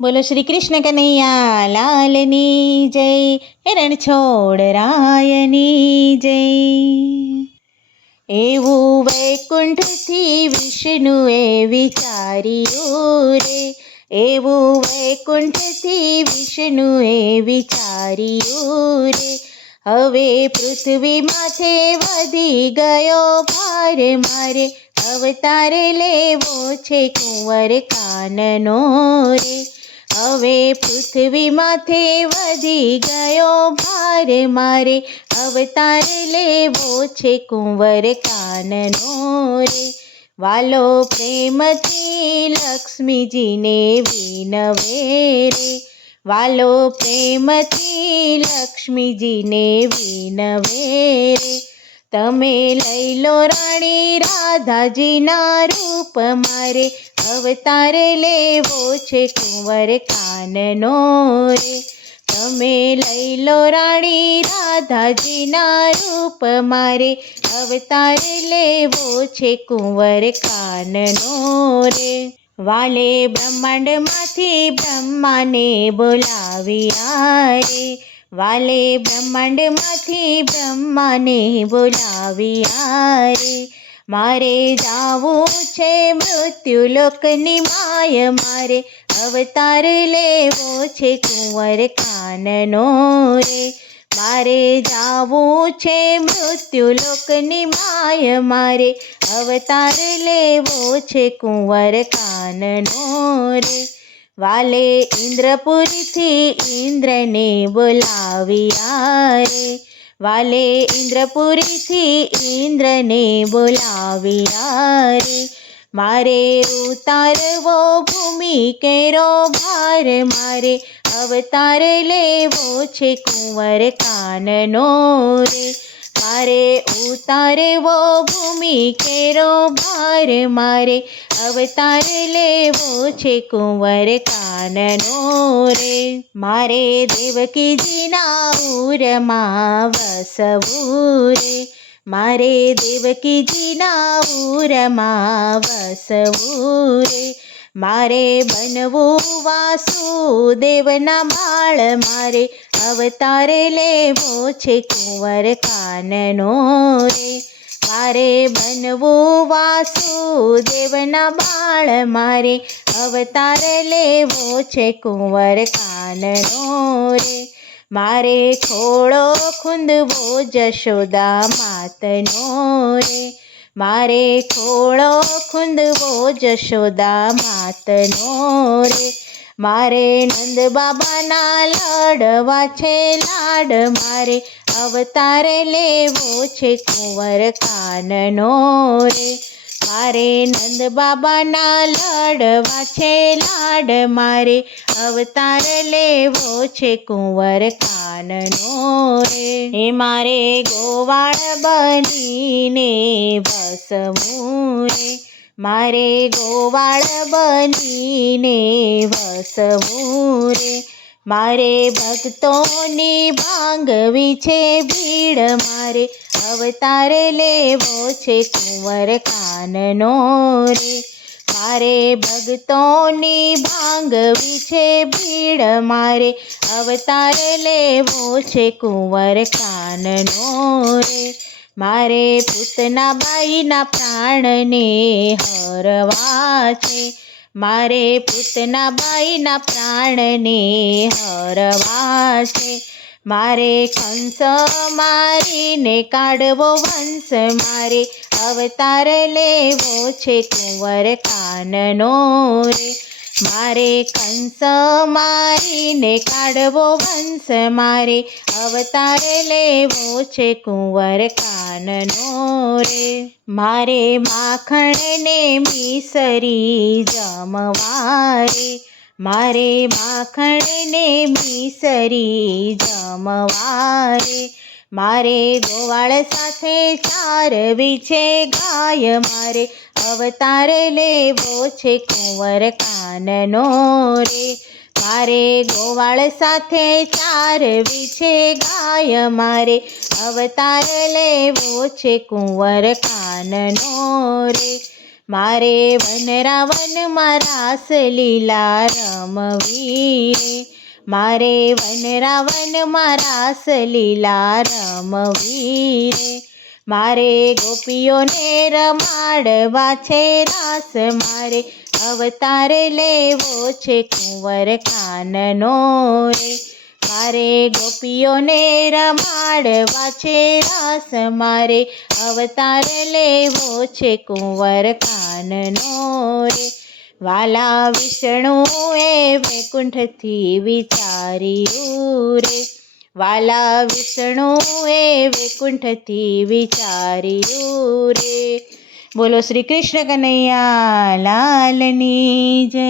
બોલો શ્રી કૃષ્ણ કનૈયા લાલની જય, રણછોડ રાયની જય. એવું વૈકુંઠથી વિષ્ણુએ વિચાર્યું રે, એવું વૈકુંઠથી વિષ્ણુએ વિચાર્યું રે. હવે પૃથ્વી માથે વધી ગયો ભાર મારે, અવતાર લેવો છે કુંવર કાનનો રે. હવે પૃથ્વી માથે વધી ગયો ભાર મારે, અવતાર લેવો છે કુંવર કાનનો રે. વાલો પ્રેમથી લક્ષ્મીજીને વિનવે રે, વાલો પ્રેમથી લક્ષ્મીજીને વિનવે રે. તમે લઈ લો રાણી રાધાજીના રૂપ મારે, અવતાર લેવો છે કુંવર કાનનો રે. તમે લઈ લો રાણી રાધાજીના રૂપ મારે, અવતાર લેવો છે કુંવર કાનનો રે. વાલે બ્રહ્માંડમાંથી બ્રહ્માને બોલાવ્યા રે, વાલે બ્રહ્માંડમાંથી બ્રહ્માને બોલાવ્યા રે. મારે જાવું છે મૃત્યુલોકની માય મારે, અવતાર લેવો છે કુંવર કાનનો રે. મારે જાવું છે મૃત્યુલોકની માય મારે, અવતાર લેવો છે કુંવર કાનનો રે. વાલે ઇન્દ્રપુરીથી ઇન્દ્રને બોલાવ્યા રે, વાલે ઇન્દ્રપુરીથી ઇન્દ્રને બોલાવ્યા રે. મારે ઉતારવો ભૂમિ કેરો ભાર મારે, અવતાર લેવો છે કુંવર કાનનો રે. મારે ઉતારવો ભૂમિ કેરો ભાર મારે, અવતાર લેવો છે કુંવર કાનનો રે. મારે દેવકીજીના ઉરમાં વસવું રે, મારે દેવકીજીના ઉરમાં વસવું રે. મારે બનવું વાસુદેવના બાળ મારે, અવતાર લેવો છે કુંવર કાનનો રે. મારે બનવું વાસુદેવના બાળ મારે, અવતાર લેવો છે કુંવર કાનનો રે. મારે ખોળો ખૂંદવો જશોદા માતનો રે, મારે ખોળો ખૂંદવો જશોદા માતનો રે. મારે નંદ બાબાના લડવા છે લાડ મારે, અવતાર લેવો છે કુંવર કાનનો રે. મારે નંદ બાબાના લડવા છે લાડ મારે, અવતાર લેવો છે કુંવર કાનનો રે. હે મારે ગોવાળ બનીને વસવું રે, મારે ગોવાળ બનીને વસવું રે. મારે ભક્તોની ભાંગવી છે ભીડ મારે, અવતાર લેવો છે કુંવર કાનનો રે. મારે ભક્તોની ભાંગવી છે ભીડ મારે, અવતાર લેવો છે કુંવર કાનનો રે. મારે પૂતનાબાઈના પ્રાણને હરવા છે, મારે પૂતનાબાઈના પ્રાણને હરવા છે. મારે કંસ મારીને કાઢવો વંશ મારે, અવતાર લેવો છે કુંવર કાનનો રે. મારે કંસ મારીને કાઢવો વંશ મારે, અવતાર લેવો છે કુંવર કાનનો રે. મારે માખણને મિસરી જમવા રે, મારે માખણને મિસરી જમવા રે. મારે ગોવાળ સાથે ચારવી છે ગાય મારે, અવતાર લેવો છે કુંવર કાનનો રે. મારે ગોવાળ સાથે ચારવી છે ગાય મારે, અવતાર લેવો છે કુંવર કાનનો રે. મારે વનરાવનમાં રાસલીલા રમવી રે, મારે વનરાવનમાં રાસલીલા રમવી રે, મારે ગોપીઓને રમાડવા છે રાસ, મારે અવતાર લેવો છે કુંવર કાનનો રે, મારે ગોપીઓને રમાડવા છે રાસ, મારે અવતાર લેવો છે કુંવર કાનનો રે, વાલા વિષ્ણુએ વૈકુંઠથી વિચાર્યું રે, વાલા વિષ્ણુએ વૈકુંઠથી વિચાર્યું રે. બોલો શ્રી કૃષ્ણ કનૈયા લાલની જય.